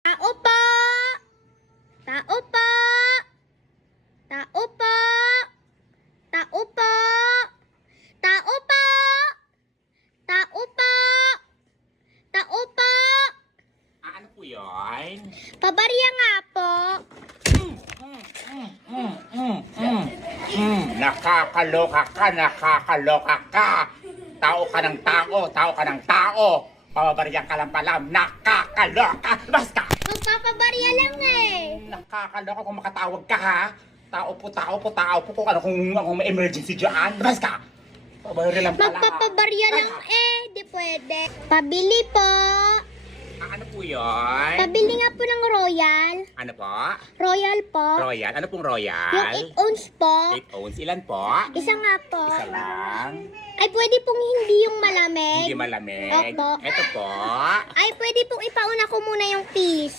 Tao po! Tao po! Tao po! Tao po! Tao po! Tao po! Tao po! Ano po yun? Pabarya nga po. Nakakaloka ka, nakakaloka ka. Tao ka ng tao, tao ka ng tao. Pababaryan ka lang pala, nakakaloka. Basta! Magpapabarya lang eh. Nakakaloka kung makatawag ka ha. Tao po, tao po, tao po. Kung ano, kung may emergency dyan. Basta! Pababaryan lang pala. Magpapabarya lang eh. Di pwede. Pabili po. Ano po yun? Pabili nga po ng Royal. Ano po? Royal po. Royal? Ano pong Royal? Yung 8 ounce po. 8 ounce. Ilan po? Isa nga po. Isa lang. Ay, pwede pong hindi yung malamig. Hindi malamig. Opo. Ito po. Ay, pwede pong ipauna ko muna yung peas.